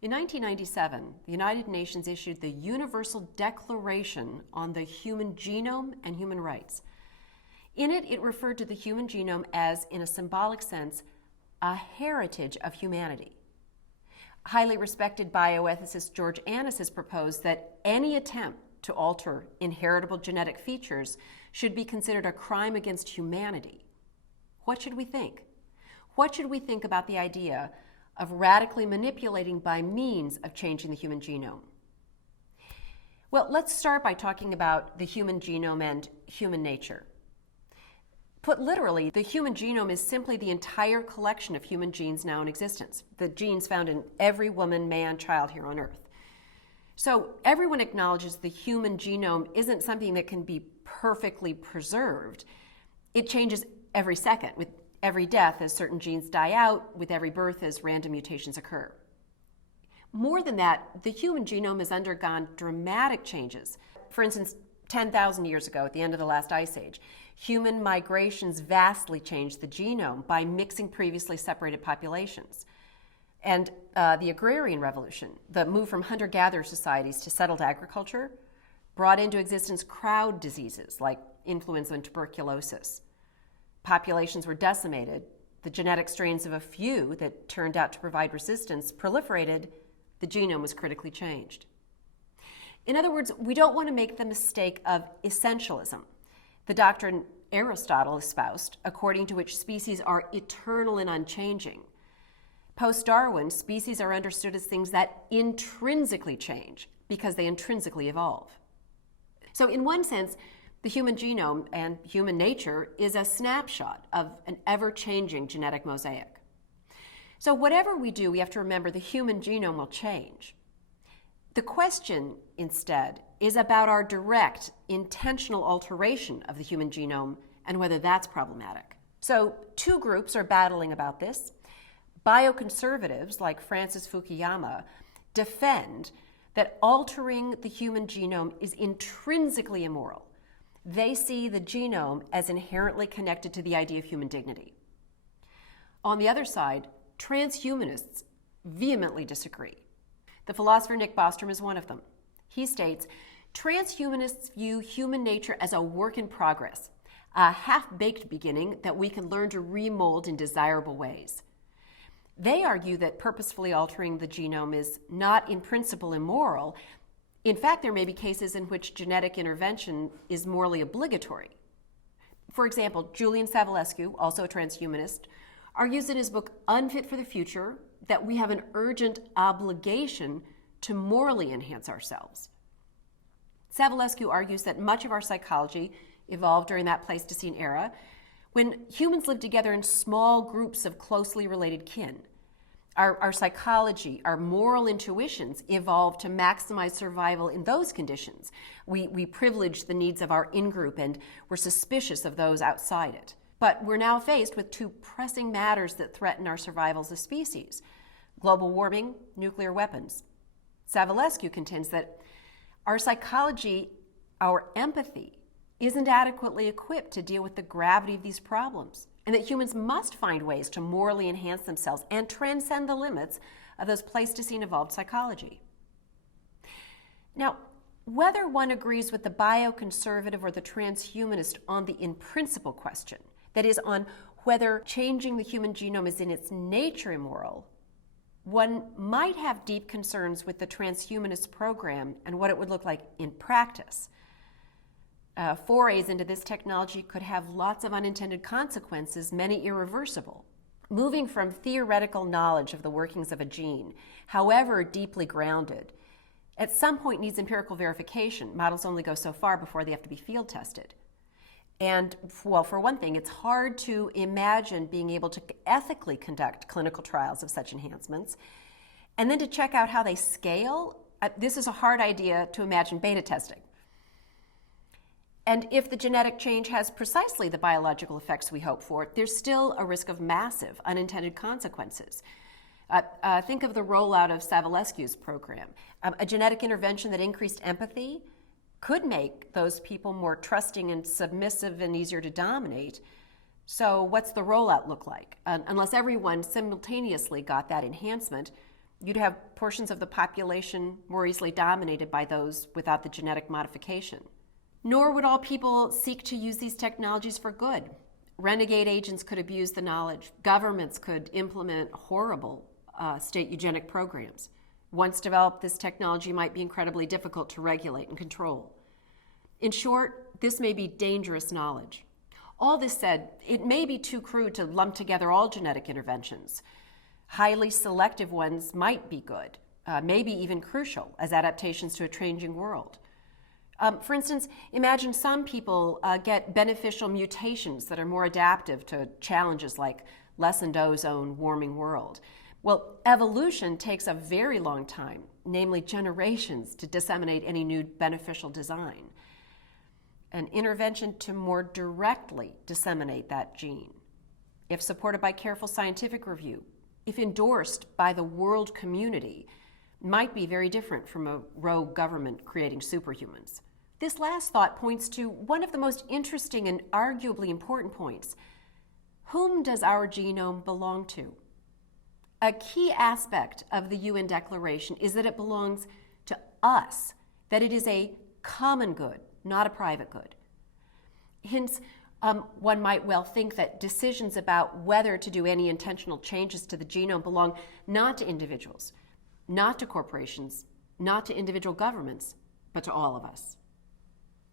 In 1997, the United Nations issued the Universal Declaration on the Human Genome and Human Rights. In it, it referred to the human genome as, in a symbolic sense, a heritage of humanity. Highly respected bioethicist George Annis has proposed that any attempt to alter inheritable genetic features should be considered a crime against humanity. What should we think? What should we think about the idea of radically manipulating by means of changing the human genome? Well, let's start by talking about the human genome and human nature. Put literally, the human genome is simply the entire collection of human genes now in existence, the genes found in every woman, man, child here on Earth. So everyone acknowledges the human genome isn't something that can be perfectly preserved. It changes every second, with every death as certain genes die out, with every birth as random mutations occur. More than that, the human genome has undergone dramatic changes. For instance, 10,000 years ago, at the end of the last ice age, human migrations vastly changed the genome by mixing previously separated populations. And the agrarian revolution, the move from hunter-gatherer societies to settled agriculture, brought into existence crowd diseases like influenza and tuberculosis. Populations were decimated, the genetic strains of a few that turned out to provide resistance proliferated, the genome was critically changed. In other words, we don't want to make the mistake of essentialism, the doctrine Aristotle espoused, according to which species are eternal and unchanging. Post-Darwin, species are understood as things that intrinsically change because they intrinsically evolve. So in one sense, the human genome and human nature is a snapshot of an ever-changing genetic mosaic. So whatever we do, we have to remember the human genome will change. The question, instead, is about our direct, intentional alteration of the human genome and whether that's problematic. So two groups are battling about this. Bioconservatives, like Francis Fukuyama, defend that altering the human genome is intrinsically immoral. They see the genome as inherently connected to the idea of human dignity. On the other side, transhumanists vehemently disagree. The philosopher Nick Bostrom is one of them. He states, transhumanists view human nature as a work in progress, a half-baked beginning that we can learn to remold in desirable ways. They argue that purposefully altering the genome is not in principle immoral. In fact, there may be cases in which genetic intervention is morally obligatory. For example, Julian Savulescu, also a transhumanist, argues in his book Unfit for the Future that we have an urgent obligation to morally enhance ourselves. Savulescu argues that much of our psychology evolved during that Pleistocene era, when humans lived together in small groups of closely related kin. Our psychology, our moral intuitions evolved to maximize survival in those conditions. We privileged the needs of our in-group and were suspicious of those outside it. But we're now faced with two pressing matters that threaten our survival as a species: global warming, nuclear weapons. Savulescu contends that our psychology, our empathy, isn't adequately equipped to deal with the gravity of these problems, and that humans must find ways to morally enhance themselves and transcend the limits of those Pleistocene evolved psychology. Now, whether one agrees with the bioconservative or the transhumanist on the in-principle question, that is, on whether changing the human genome is in its nature immoral, one might have deep concerns with the transhumanist program and what it would look like in practice. Forays into this technology could have lots of unintended consequences, many irreversible. Moving from theoretical knowledge of the workings of a gene, however deeply grounded, at some point needs empirical verification. Models only go so far before they have to be field tested. And, well, for one thing, it's hard to imagine being able to ethically conduct clinical trials of such enhancements. And then to check out how they scale, this is a hard idea to imagine beta testing. And if the genetic change has precisely the biological effects we hope for, there's still a risk of massive unintended consequences. Think of the rollout of Savulescu's program. A genetic intervention that increased empathy could make those people more trusting and submissive and easier to dominate. So what's the rollout look like? Unless everyone simultaneously got that enhancement, You'd have portions of the population more easily dominated by those without the genetic modification. Nor would all people seek to use these technologies for good. Renegade agents could abuse the knowledge. Governments could implement horrible state eugenic programs. Once developed, this technology might be incredibly difficult to regulate and control. In short, this may be dangerous knowledge. All this said, it may be too crude to lump together all genetic interventions. Highly selective ones might be good, maybe even crucial as adaptations to a changing world. For instance, imagine some people get beneficial mutations that are more adaptive to challenges like lessened ozone, warming world. Well, evolution takes a very long time, namely generations, to disseminate any new beneficial design. An intervention to more directly disseminate that gene, if supported by careful scientific review, if endorsed by the world community, might be very different from a rogue government creating superhumans. This last thought points to one of the most interesting and arguably important points. Whom does our genome belong to? A key aspect of the UN Declaration is that it belongs to us, that it is a common good, not a private good. Hence, one might well think that decisions about whether to do any intentional changes to the genome belong not to individuals, not to corporations, not to individual governments, but to all of us.